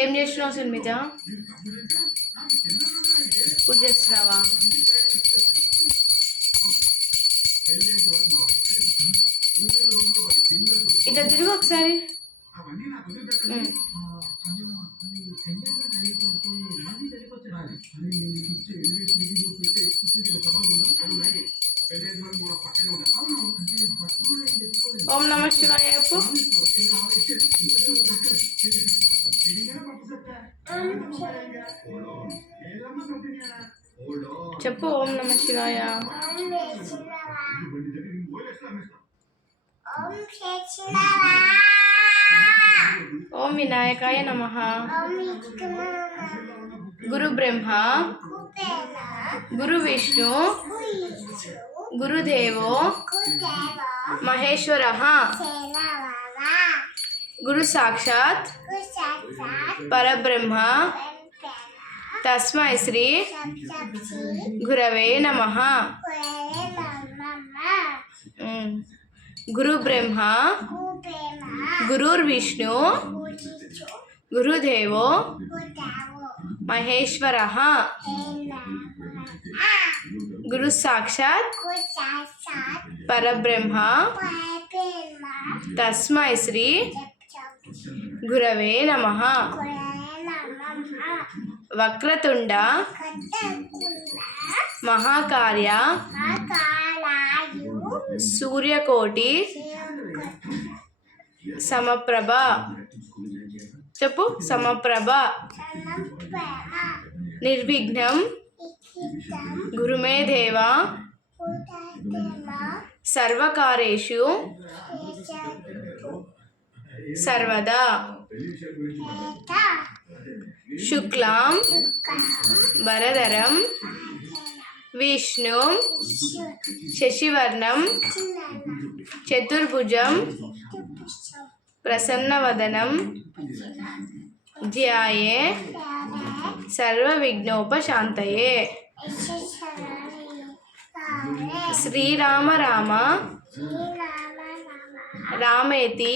ఏం చేస్తున్నావు సున్మిత? పూజ చేస్తున్నావా? ఇట్లా తిరుగు ఒకసారి. ఓం నమ శివాయ చెప్పు. చెప్పు ఓం నమ శివాయ. ఓం వినాయకాయ నమః. గురు బ్రహ్మ గురు విష్ణు గురుదేవో మహేశ్వరః గురు సాక్షాత్ పరబ్రహ్మ తస్మై శ్రీ గురవే నమః. గురు బ్రహ్మ గురుర్విష్ణు గురుదేవో మహేశ్వరః గురు సాక్షాత్ పరబ్రహ్మ తస్మై శ్రీ గురవే నమః. వక్రతుండ మహాకార్య సూర్యకోటి సమప్రభ. చెప్పు సమప్రభ. నిర్విఘ్నం గురుమే దేవ సర్వకార్యేషు సర్వదా. శుక్లాం వరదరం విష్ణు శశివర్ణం చతుర్భుజం ప్రసన్నవదనం ధ్యాయే సర్వవిఘ్నోపశాంతయే. శ్రీరామ రామ రామేతి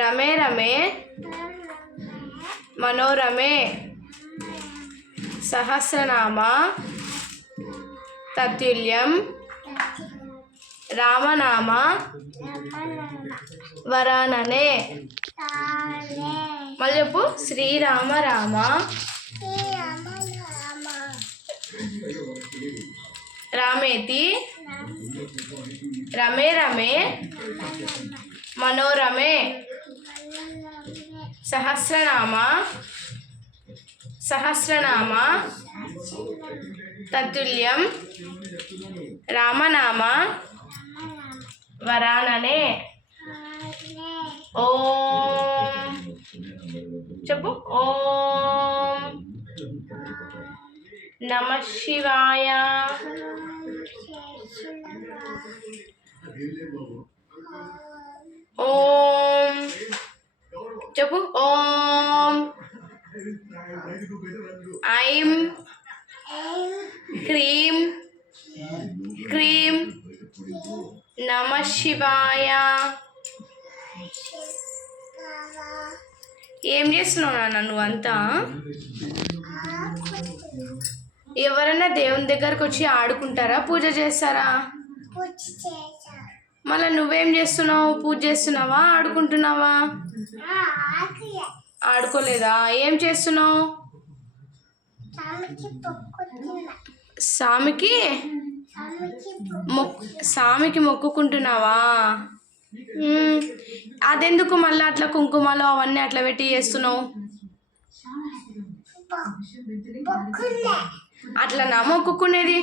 రమే రమే మనోరమే సహస్రనామ తత్తుల్యం రామనామ వరాననే. మళ్ళీ చెప్పు. శ్రీరామ రామ రామేతి రమే రమే మనోరమే సహస్రనామ తత్తుల్యం రామనామ వరాననే. ఓం చెప్పు. ఓం నమ శివాయ. ఓం చెప్పు. ఓం ఐం హ్రీం క్రీం నమ శివాయ. ఏం చేస్తున్నావు నాన్న నువ్వంతా? ఎవరైనా దేవుని దగ్గరకు వచ్చి ఆడుకుంటారా, పూజ చేస్తారా? మళ్ళీ నువ్వేం చేస్తున్నావు? పూజ చేస్తున్నావా, ఆడుకుంటున్నావా? ఆడుకోలేదా? ఏం చేస్తున్నావు? స్వామికి మొక్కుకుంటున్నావా? అదెందుకు మళ్ళీ అట్లా కుంకుమలు అవన్నీ అట్లా పెట్టి చేస్తున్నావు? అట్లనా మొక్కుకునేది?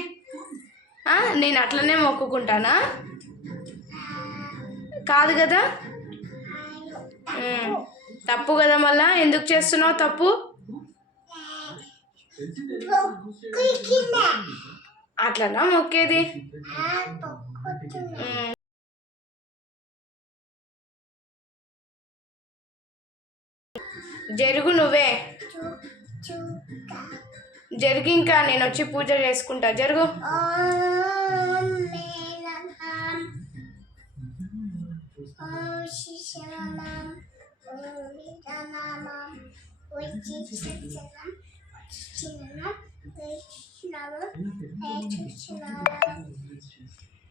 నేను అట్లనే మొక్కుకుంటానా? కాదు కదా, తప్పు కదా. మళ్ళా ఎందుకు చేస్తున్నావు తప్పు? అట్లనా మొక్కేది? జరుగు నువ్వే. చుక్క జరిగి ఇంకా నేను వచ్చి పూజ చేసుకుంటా. జరుగు. ఓం మేననాం ఓం శిశరమం ఓం విరనామం ఓం చిచ్చరం చిన్న